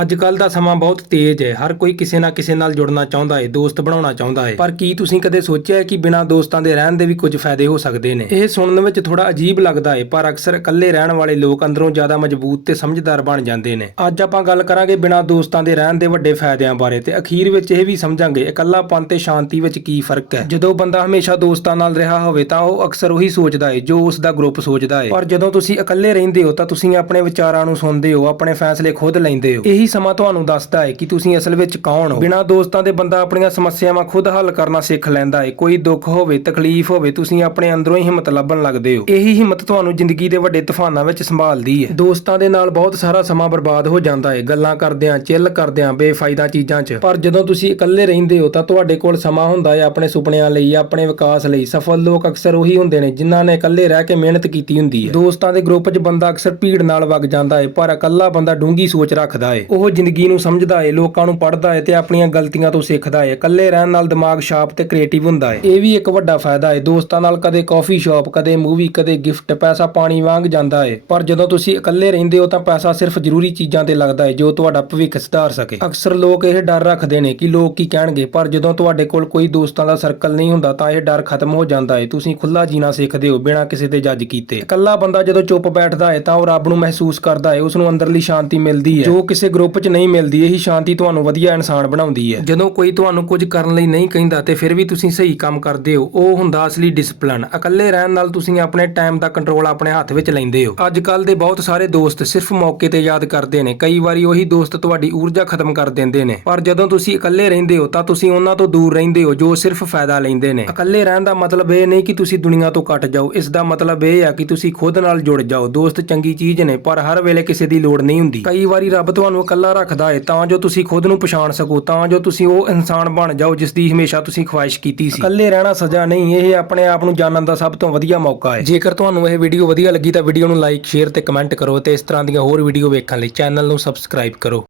ਅੱਜ ਕੱਲ ਦਾ ਸਮਾਂ ਬਹੁਤ ਤੇਜ਼ ਹੈ। ਹਰ ਕੋਈ ਕਿਸੇ ਨਾ ਕਿਸੇ ਨਾਲ ਜੁੜਨਾ ਚਾਹੁੰਦਾ ਹੈ, ਦੋਸਤ ਬਣਾਉਣਾ ਚਾਹੁੰਦਾ ਹੈ। ਪਰ ਕੀ ਤੁਸੀਂ ਕਦੇ ਸੋਚਿਆ ਹੈ ਕਿ ਬਿਨਾਂ ਦੋਸਤਾਂ ਦੇ ਰਹਿਣ ਦੇ ਵੀ ਕੁਝ ਫਾਇਦੇ ਹੋ ਸਕਦੇ ਨੇ? ਇਹ ਸੁਣਨ ਵਿੱਚ ਥੋੜਾ ਅਜੀਬ ਲੱਗਦਾ ਹੈ, ਪਰ ਅਕਸਰ ਇਕੱਲੇ ਰਹਿਣ ਵਾਲੇ ਲੋਕ ਅੰਦਰੋਂ ਜ਼ਿਆਦਾ ਮਜ਼ਬੂਤ ਤੇ ਸਮਝਦਾਰ ਬਣ ਜਾਂਦੇ ਨੇ। ਅੱਜ ਆਪਾਂ ਗੱਲ ਕਰਾਂਗੇ ਬਿਨਾਂ ਦੋਸਤਾਂ ਦੇ ਰਹਿਣ ਦੇ ਵੱਡੇ ਫਾਇਦਿਆਂ ਬਾਰੇ ਤੇ ਅਖੀਰ ਵਿੱਚ ਇਹ ਵੀ ਸਮਝਾਂਗੇ, ਇਕੱਲਾਪਨ ਤੇ ਸ਼ਾਂਤੀ ਵਿੱਚ ਕੀ ਫ਼ਰਕ ਹੈ। ਜਦੋਂ ਬੰਦਾ ਹਮੇਸ਼ਾ ਦੋਸਤਾਂ ਨਾਲ ਰਿਹਾ ਹੋਵੇ ਤਾਂ ਉਹ ਅਕਸਰ ਉਹੀ ਸੋਚਦਾ ਹੈ ਜੋ ਉਸ ਦਾ ਗਰੁੱਪ ਸੋਚਦਾ ਹੈ। ਪਰ ਜਦੋਂ ਤੁਸੀਂ ਇਕੱਲੇ ਰਹਿੰਦੇ ਹੋ ਤਾਂ ਤੁਸੀਂ ਆਪਣੇ ਵਿਚਾਰਾਂ ਨੂੰ ਸੁਣਦੇ ਹੋ, ਆਪਣੇ ਫੈਸਲੇ ਖੁਦ ਲੈਂਦੇ ਹੋ। ਇਹੀ ਸਮਾਂ ਤੁਹਾਨੂੰ ਦੱਸਦਾ ਹੈ ਕਿ ਤੁਸੀਂ ਅਸਲ ਵਿੱਚ ਕੌਣ ਹੋ? ਬਿਨਾਂ ਦੋਸਤਾਂ ਦੇ ਬੰਦਾ ਆਪਣੀਆਂ ਸਮੱਸਿਆਵਾਂ ਖੁਦ ਹੱਲ ਕਰਨਾ ਸਿੱਖ ਲੈਂਦਾ ਹੈ। ਕੋਈ ਦੁੱਖ ਹੋਵੇ, ਤਕਲੀਫ ਹੋਵੇ, ਤੁਸੀਂ ਆਪਣੇ ਅੰਦਰੋਂ ਹੀ ਹਿੰਮਤ ਲੱਭਣ ਲੱਗਦੇ ਹੋ। ਇਹੀ ਹਿੰਮਤ ਤੁਹਾਨੂੰ ਜ਼ਿੰਦਗੀ ਦੇ ਵੱਡੇ ਤੂਫਾਨਾਂ ਵਿੱਚ ਸੰਭਾਲਦੀ ਹੈ। ਦੋਸਤਾਂ ਦੇ ਨਾਲ ਬਹੁਤ ਸਾਰਾ ਸਮਾਂ ਬਰਬਾਦ ਹੋ ਜਾਂਦਾ ਹੈ। ਗੱਲਾਂ ਕਰਦਿਆਂ, ਚਿੱਲ ਕਰਦਿਆਂ, ਬੇਫਾਇਦਾ ਚੀਜ਼ਾਂ 'ਚ। ਪਰ ਜਦੋਂ ਤੁਸੀਂ ਇਕੱਲੇ ਰਹਿੰਦੇ ਹੋ, ਤਾਂ ਤੁਹਾਡੇ ਕੋਲ ਸਮਾਂ ਹੁੰਦਾ ਹੈ ਆਪਣੇ ਸੁਪਨਿਆਂ ਲਈ, ਆਪਣੇ ਵਿਕਾਸ ਲਈ। ਸਫਲ ਲੋਕ ਅਕਸਰ ਉਹੀ ਹੁੰਦੇ ਨੇ ਜਿਨ੍ਹਾਂ ਨੇ ਇਕੱਲੇ ਰਹਿ ਕੇ ਮਿਹਨਤ ਕੀਤੀ ਹੁੰਦੀ ਹੈ। ਦੋਸਤਾਂ ਦੇ ਗਰੁੱਪ 'ਚ ਬੰਦਾ ਅਕਸਰ ਭੀੜ ਨਾਲ ਵਗ ਜਾਂਦਾ ਹੈ, ਪਰ ਇਕੱਲਾ ਬੰਦਾ ਡੂੰਗੀ ਸੋਚ ਰੱਖਦਾ ਹੈ। ਉਹ ਜ਼ਿੰਦਗੀ ਨੂੰ ਸਮਝਦਾ ਏ, ਲੋਕਾਂ ਨੂੰ ਪੜ੍ਹਦਾ ਹੈ ਤੇ ਆਪਣੀਆਂ ਗਲਤੀਆਂ ਤੋਂ ਸਿੱਖਦਾ ਏ। ਇਕੱਲੇ ਰਹਿਣ ਨਾਲ ਦਿਮਾਗ ਸ਼ਾਰਪ ਤੇ ਕ੍ਰੀਏਟਿਵ ਹੁੰਦਾ ਹੈ ਇਹ ਵੀ ਇੱਕ ਵੱਡਾ ਫਾਇਦਾ ਹੈ ਦੋਸਤਾਂ ਨਾਲ ਕਦੇ ਕਾਫੀ ਸ਼ਾਪ ਕਦੇ ਮੂਵੀ ਕਦੇ ਗਿਫਟ ਪੈਸਾ ਪਾਣੀ ਵਾਂਗ ਜਾਂਦਾ ਹੈ ਪਰ ਜਦੋਂ ਤੁਸੀਂ ਇਕੱਲੇ ਰਹਿੰਦੇ ਹੋ ਤਾਂ ਪੈਸਾ ਸਿਰਫ ਜ਼ਰੂਰੀ ਚੀਜ਼ਾਂ ਤੇ ਲੱਗਦਾ ਹੈ ਜੋ ਤੁਹਾਡਾ ਭਵਿੱਖ ਸੁਧਾਰ ਸਕੇ। ਅਕਸਰ ਲੋਕ ਇਹ ਡਰ ਰੱਖਦੇ ਨੇ ਕਿ ਲੋਕ ਕੀ ਕਹਿਣਗੇ, ਪਰ ਜਦੋਂ ਤੁਹਾਡੇ ਕੋਲ ਕੋਈ ਦੋਸਤਾਂ ਦਾ ਸਰਕਲ ਨਹੀਂ ਹੁੰਦਾ ਤਾਂ ਇਹ ਡਰ ਖਤਮ ਹੋ ਜਾਂਦਾ ਹੈ ਤੁਸੀਂ ਖੁੱਲਾ ਜੀਣਾ ਸਿੱਖਦੇ ਹੋ ਬਿਨਾਂ ਕਿਸੇ ਤੇ ਜੱਜ ਕੀਤੇ। ਇਕੱਲਾ ਬੰਦਾ ਜਦੋਂ ਚੁੱਪ ਬੈਠਦਾ ਹੈ ਤਾਂ ਉਹ ਰੱਬ ਨੂੰ ਮਹਿਸੂਸ ਕਰਦਾ ਹੈ ਉਸ ਨੂੰ ਅੰਦਰਲੀ ਸ਼ਾਂਤੀ ਮਿਲਦੀ ਹੈ ਜੋ ਕਿਸੇ ਗਰੁੱਪ 'ਚ ਨਹੀਂ ਮਿਲਦੀ, ਇਹੀ ਸ਼ਾਂਤੀ ਤੁਹਾਨੂੰ ਵਧੀਆ ਇਨਸਾਨ ਬਣਾਉਂਦੀ ਹੈ। ਜਦੋਂ ਕੋਈ ਤੁਹਾਨੂੰ ਕੁਝ ਕਰਨ ਲਈ ਨਹੀਂ ਕਹਿੰਦਾ ਤੇ ਫਿਰ ਵੀ ਤੁਸੀਂ ਸਹੀ ਕੰਮ ਕਰਦੇ ਹੋ, ਉਹ ਹੁੰਦਾ ਅਸਲੀ ਡਿਸਪਲਨ ਇਕੱਲੇ ਰਹਿਣ ਨਾਲ ਤੁਸੀਂ ਆਪਣੇ ਟਾਈਮ ਦਾ ਕੰਟਰੋਲ ਆਪਣੇ ਹੱਥ ਵਿੱਚ ਲੈਂਦੇ ਹੋ। ਅੱਜ ਕੱਲ ਦੇ ਬਹੁਤ ਸਾਰੇ ਦੋਸਤ ਸਿਰਫ ਮੌਕੇ ਤੇ ਯਾਦ ਕਰਦੇ ਨੇ। ਕਈ ਵਾਰੀ ਉਹੀ ਦੋਸਤ ਤੁਹਾਡੀ ਊਰਜਾ ਖਤਮ ਕਰ ਦਿੰਦੇ ਨੇ। ਪਰ ਜਦੋਂ ਤੁਸੀਂ ਇਕੱਲੇ ਰਹਿੰਦੇ ਹੋ, ਤਾਂ ਤੁਸੀਂ ਉਹਨਾਂ ਤੋਂ ਦੂਰ ਰਹਿੰਦੇ ਹੋ, ਜੋ ਸਿਰਫ ਫਾਇਦਾ ਲੈਂਦੇ ਨੇ। ਇਕੱਲੇ ਰਹਿਣ ਦਾ ਮਤਲਬ ਇਹ ਨਹੀਂ ਕਿ ਤੁਸੀਂ ਦੁਨੀਆ ਤੋਂ ਕੱਟ ਜਾਓ। ਇਸ ਦਾ ਮਤਲਬ ਇਹ ਹੈ ਕਿ ਤੁਸੀਂ ਖੁਦ ਨਾਲ ਜੁੜ ਜਾਓ। ਦੋਸਤ ਚੰਗੀ ਚੀਜ਼ ਨੇ, ਪਰ ਹਰ ਵੇਲੇ ਕਿਸੇ ਦੀ ਲੋੜ ਨਹੀਂ ਹੁੰਦੀ। ਕਈ ਵਾਰੀ ਰੱਬ ਤੁਹਾਨੂੰ ਇਕੱਲਾ ਰੱਖਦਾ ਹੈ ਤਾਂ ਜੋ ਤੁਸੀਂ ਖੁਦ ਨੂੰ ਪਛਾਣ ਸਕੋ ਤਾਂ ਜੋ ਤੁਸੀਂ ਉਹ ਇਨਸਾਨ ਬਣ ਜਾਓ ਜਿਸ ਦੀ ਹਮੇਸ਼ਾ ਤੁਸੀਂ ਖੁਆਇਸ਼ ਕੀਤੀ ਸੀ। ਇਕੱਲੇ ਰਹਿਣਾ ਸਜ਼ਾ ਨਹੀਂ ਇਹ ਆਪਣੇ ਆਪ ਨੂੰ ਜਾਣਨ ਦਾ ਸਭ ਤੋਂ ਵਧੀਆ ਮੌਕਾ ਹੈ ਜੇਕਰ ਤੁਹਾਨੂੰ ਇਹ ਵੀਡੀਓ ਵਧੀਆ ਲੱਗੀ ਤਾਂ ਵੀਡੀਓ ਨੂੰ ਲਾਈਕ ਸ਼ੇਅਰ ਤੇ ਕਮੈਂਟ ਕਰੋ ਤੇ ਇਸ ਤਰ੍ਹਾਂ ਦੀਆਂ ਹੋਰ ਵੀਡੀਓ ਵੇਖਣ ਲਈ ਚੈਨਲ ਨੂੰ ਸਬਸਕ੍ਰਾਈਬ ਕਰੋ।